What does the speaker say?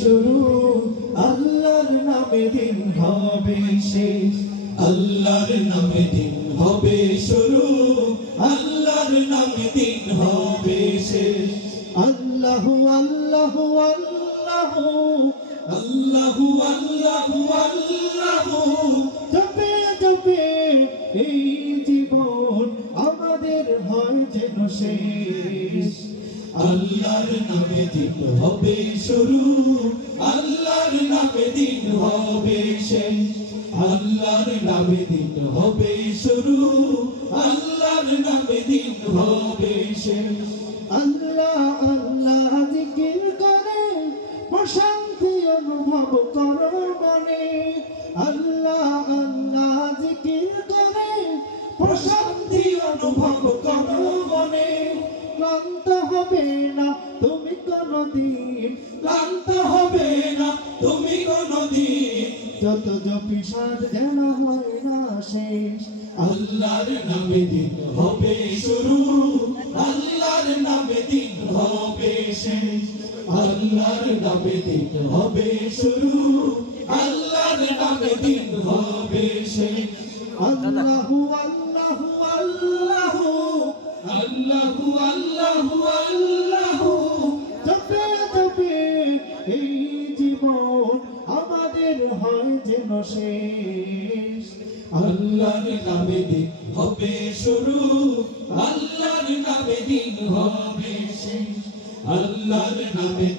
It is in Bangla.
শুরু, আল্লাহর নামে দিন হবে শেষ। আল্লাহর নামে দিন হবে শুরু, আল্লাহর নামে দিন হবে শেষ। আল্লাহ আল্লাহ আল্লাহ, আল্লাহু আল্লাহু আল্লাহু। জপে জপে এই জীবন আমাদের হয় যেন শেষ। আল্লাহর নামে দিন হবে শুরু দিন হবে শেষ আল্লাহর নামে দিন হবে শুরু। আল্লাহর নামে দিন হবে শেষ আল্লাহ আল্লাহ জিকির করে প্রশান্তি অনুভব করো মনে। আল্লাহ আল্লাহ জিকির করে প্রশান্তি অনুভব করো মনে। ক্লান্ত হবে না তুমি কোনদিন। ক্লান্ত হবে না তুমি যত জপি সার যেন হয় না শেষ। আল্লাহর নামে দিন হবে শুরু আল্লাহর নামে দিন হবে শেষ। আল্লাহর নামে দিন হবে শুরু আল্লাহর নামে দিন হবে শেষ। আল্লাহু আল্লাহু আল্লাহু। আল্লাহু আল্লাহু আল্লাহু। যেন শেষ। আল্লাহর নামে দিন হবে শুরু, আল্লাহর নামে দিন হবে শেষ। আল্লাহর নামে দিন